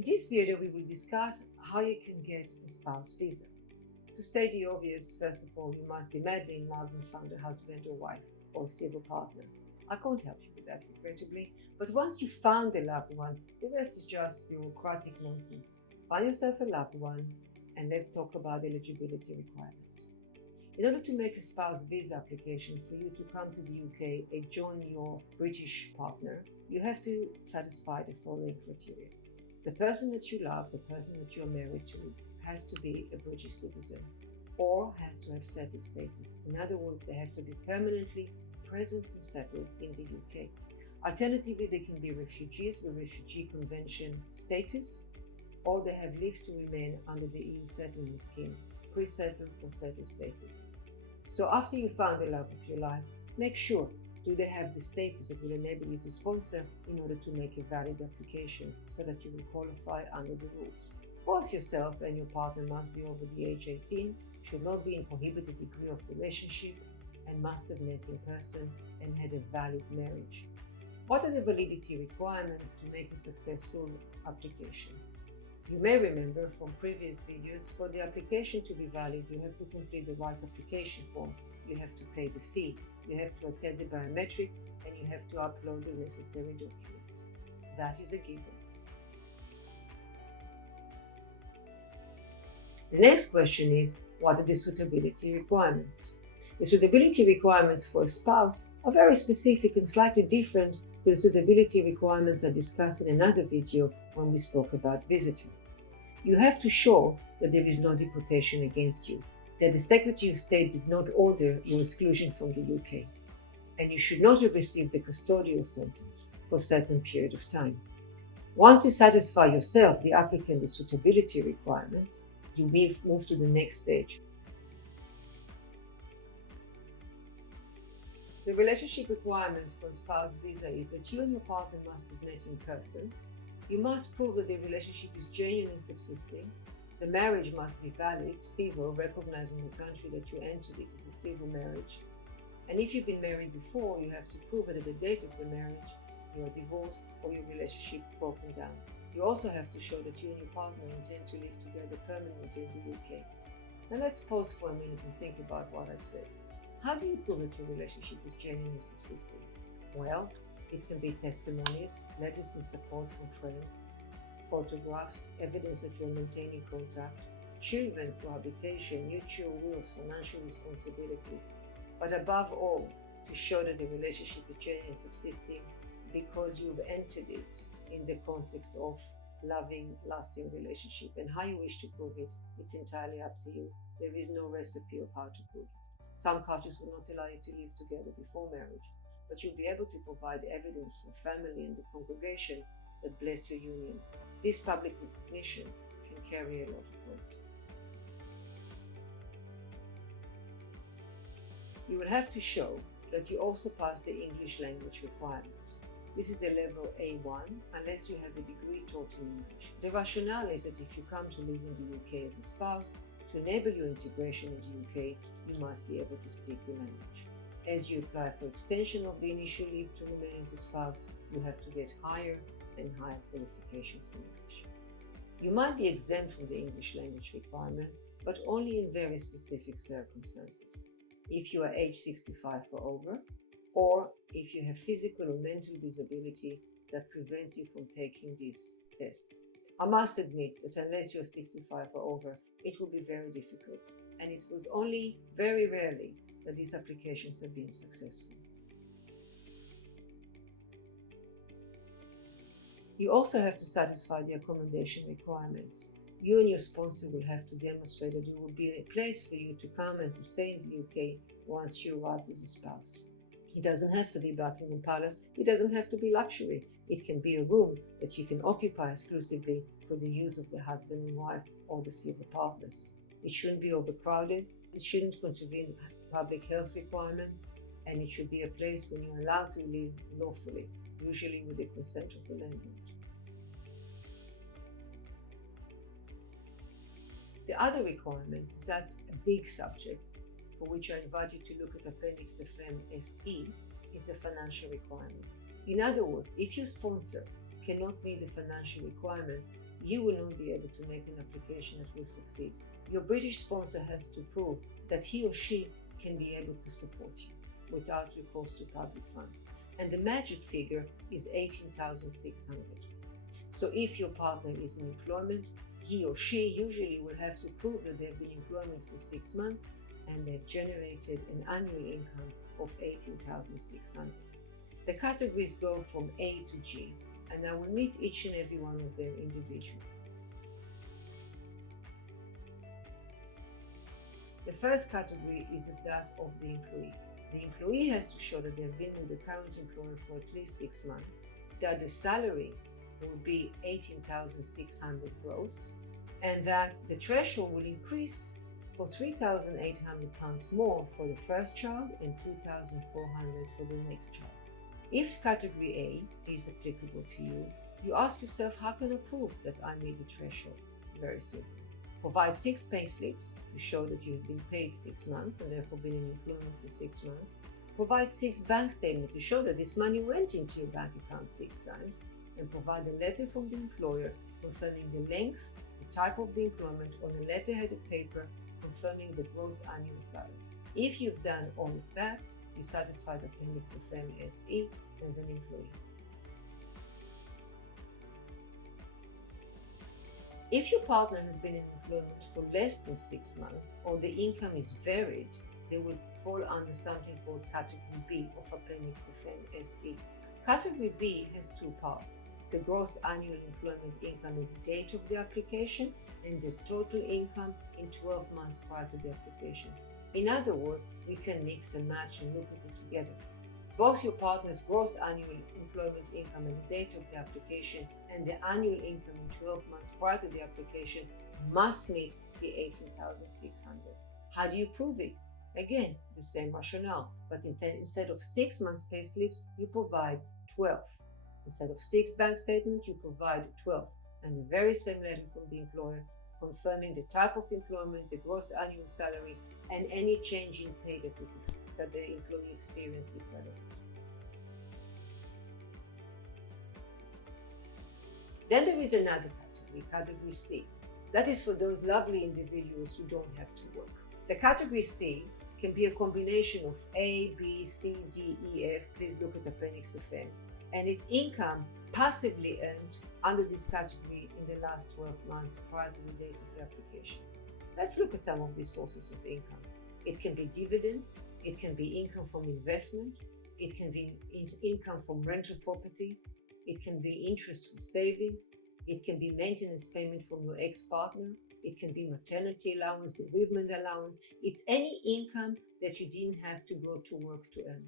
In this video, we will discuss how you can get a spouse visa. To state the obvious, first of all, you must be madly in love and found a husband or wife or civil partner. I can't help you with that, regrettably, but once you've found a loved one, the rest is just bureaucratic nonsense. Find yourself a loved one, and let's talk about eligibility requirements. In order to make a spouse visa application for you to come to the UK and join your British partner, you have to satisfy the following criteria. The person that you love, the person that you're married to, has to be a British citizen or has to have settled status. In other words, they have to be permanently present and settled in the UK. Alternatively, they can be refugees with Refugee Convention status, or they have leave to remain under the EU settlement scheme, pre-settled or settled status. So after you found the love of your life, make sure, do they have the status that will enable you to sponsor in order to make a valid application so that you will qualify under the rules. Both yourself and your partner must be over the age 18, should not be in prohibited degree of relationship, and must have met in person and had a valid marriage. What are the validity requirements to make a successful application? You may remember from previous videos, for the application to be valid, you have to complete the right application form, you have to pay the fee, you have to attend the biometric, and you have to upload the necessary documents. That is a given. The next question is, what are the suitability requirements? The suitability requirements for a spouse are very specific and slightly different to the suitability requirements I discussed in another video when we spoke about visiting. You have to show that there is no deportation against you, that the Secretary of State did not order your exclusion from the UK, and you should not have received the custodial sentence for a certain period of time. Once you satisfy yourself, the applicant, the suitability requirements, you move to the next stage. The relationship requirement for a spouse visa is that you and your partner must have met in person. You must prove that the relationship is genuine and subsisting. The marriage must be valid, civil, recognized in the country that you entered it as a civil marriage. And if you've been married before, you have to prove that at the date of the marriage, you are divorced or your relationship broken down. You also have to show that you and your partner intend to live together permanently in the UK. Now let's pause for a minute and think about what I said. How do you prove that your relationship is genuine and subsisting? Well, it can be testimonies, letters and support from friends, photographs, evidence that you're maintaining contact, children, cohabitation, mutual wills, financial responsibilities, but above all, to show that the relationship is genuine and subsisting because you've entered it in the context of loving, lasting relationship. And how you wish to prove it, it's entirely up to you. There is no recipe of how to prove it. Some cultures will not allow you to live together before marriage, but you'll be able to provide evidence from family and the congregation that blessed your union. This public recognition can carry a lot of weight. You will have to show that you also pass the English language requirement. This is a level A1 unless you have a degree taught in English. The rationale is that if you come to live in the UK as a spouse, to enable your integration in the UK, you must be able to speak the language. As you apply for extension of the initial leave to remain as a spouse, you have to get higher and higher qualifications in English. You might be exempt from the English language requirements, but only in very specific circumstances. If you are age 65 or over, or if you have physical or mental disability that prevents you from taking this test. I must admit that unless you're 65 or over, it will be very difficult, and it was only very rarely that these applications have been successful. You also have to satisfy the accommodation requirements. You and your sponsor will have to demonstrate that there will be a place for you to come and to stay in the UK once you arrive as a spouse. It doesn't have to be Buckingham Palace, it doesn't have to be luxury. It can be a room that you can occupy exclusively for the use of the husband and wife or the civil partners. It shouldn't be overcrowded, it shouldn't contravene public health requirements, and it should be a place where you're allowed to live lawfully, usually with the consent of the landlord. The other requirement is that's a big subject, for which I invite you to look at Appendix FM-SE, is the financial requirements. In other words, if your sponsor cannot meet the financial requirements, you will not be able to make an application that will succeed. Your British sponsor has to prove that he or she can be able to support you without recourse to public funds. And the magic figure is 18,600. So if your partner is in employment, he or she usually will have to prove that they've been in employment for 6 months and they've generated an annual income of 18,600. The categories go from A to G, and I will meet each and every one of them individually. The first category is that of the employee. The employee has to show that they've been with the current employer for at least 6 months, that the salary will be 18,600 gross, and that the threshold will increase for £3,800 more for the first child and £2,400 for the next child. If category A is applicable to you, you ask yourself, how can I prove that I meet the threshold? Very simple. Provide 6 pay slips to show that you've been paid 6 months and therefore been in employment for 6 months. Provide 6 bank statements to show that this money went into your bank account 6 times. And provide a letter from the employer confirming the length, the type of the employment on a letterhead of paper confirming the gross annual salary. If you've done all of that, you satisfy the Appendix of MSE as an employee. If your partner has been in employment for less than 6 months or the income is varied, they will fall under something called Category B of Appendix of MSE. Category B has 2 parts: the gross annual employment income at the date of the application and the total income in 12 months prior to the application. In other words, we can mix and match and look at it together. Both your partner's gross annual employment income at the date of the application and the annual income in 12 months prior to the application must meet the 18,600. How do you prove it? Again, the same rationale, but instead of 6 months pay slips, you provide 12. Instead of 6 bank statements, you provide 12, and the very same letter from the employer confirming the type of employment, the gross annual salary, and any change in pay that the employee experienced is relevant. Then there is another category, Category C. That is for those lovely individuals who don't have to work. The Category C can be a combination of A, B, C, D, E, F. Please look at Appendix of M. And its income passively earned under this category in the last 12 months prior to the date of the application. Let's look at some of these sources of income. It can be dividends, it can be income from investment, it can be income from rental property, it can be interest from savings, it can be maintenance payment from your ex-partner, it can be maternity allowance, bereavement allowance. It's any income that you didn't have to go to work to earn.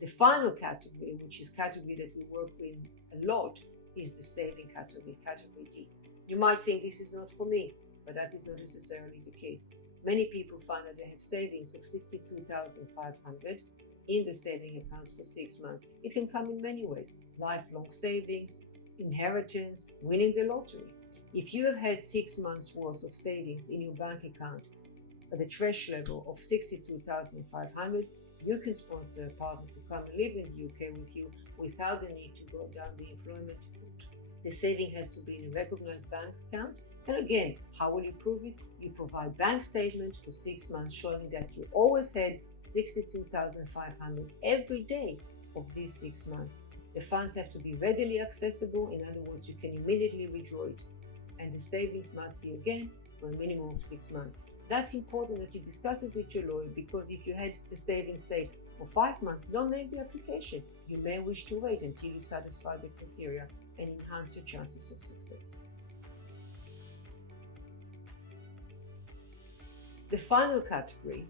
The final category, which is category that we work with a lot, is the saving category, Category D. You might think this is not for me, but that is not necessarily the case. Many people find that they have savings of 62,500 in the saving accounts for 6 months. It can come in many ways: lifelong savings, inheritance, winning the lottery. If you have had 6 months worth of savings in your bank account at the threshold level of 62,500, you can sponsor a partner to come and live in the UK with you without the need to go down the employment route. The saving has to be in a recognized bank account. And again, how will you prove it? You provide bank statement for 6 months showing that you always had 62,500 every day of these 6 months. The funds have to be readily accessible. In other words, you can immediately withdraw it. And the savings must be, again, for a minimum of 6 months. That's important that you discuss it with your lawyer, because if you had the savings saved for 5 months, don't make the application. You may wish to wait until you satisfy the criteria and enhance your chances of success. The final category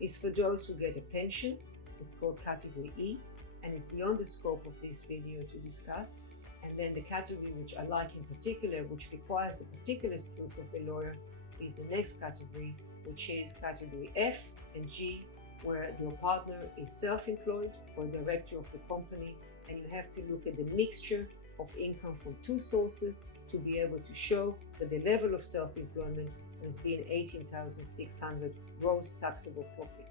is for those who get a pension. It's called Category E, and it's beyond the scope of this video to discuss. And then the category which I like in particular, which requires the particular skills of the lawyer, is the next category, which is Category F and G, where your partner is self-employed or director of the company, and you have to look at the mixture of income from 2 sources to be able to show that the level of self-employment has been 18,600 gross taxable profit.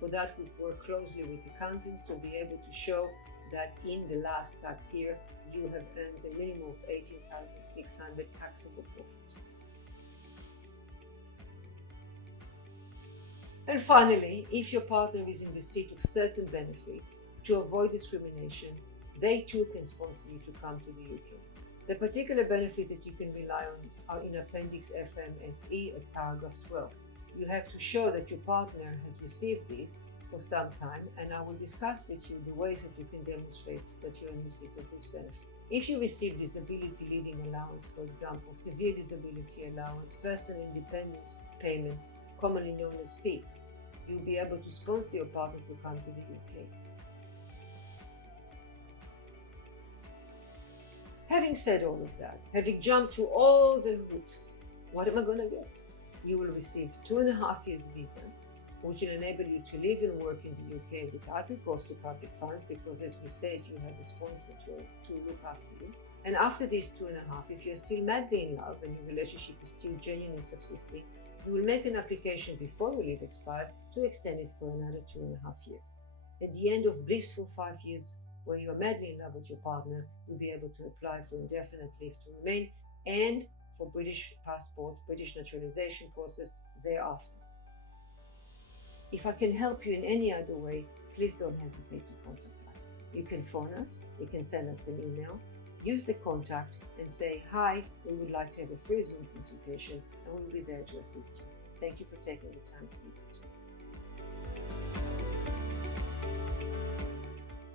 For that, we work closely with accountants to be able to show that in the last tax year you have earned a minimum of 18,600 taxable profit. And finally, if your partner is in receipt of certain benefits, to avoid discrimination, they too can sponsor you to come to the UK. The particular benefits that you can rely on are in Appendix FMSE at paragraph 12. You have to show that your partner has received this for some time, and I will discuss with you the ways that you can demonstrate that you're in receipt of this benefit. If you receive disability living allowance, for example, severe disability allowance, personal independence payment, commonly known as PIP, you'll be able to sponsor your partner to come to the UK. Having said all of that, having jumped through all the hoops, what am I going to get? You will receive 2.5 years visa, which will enable you to live and work in the UK without recourse to public funds, because as we said, you have a sponsor to look after you. And after these 2.5, if you're still madly in love and your relationship is still genuinely subsisting, you will make an application before your leave expires to extend it for another 2.5 years. At the end of blissful 5 years, when you are madly in love with your partner, you'll be able to apply for indefinite leave to remain and for British passport, British naturalization process thereafter. If I can help you in any other way, please don't hesitate to contact us. You can phone us, you can send us an email, use the contact and say, "Hi, we would like to have a free Zoom consultation," and we'll be there to assist you. Thank you for taking the time to listen to me.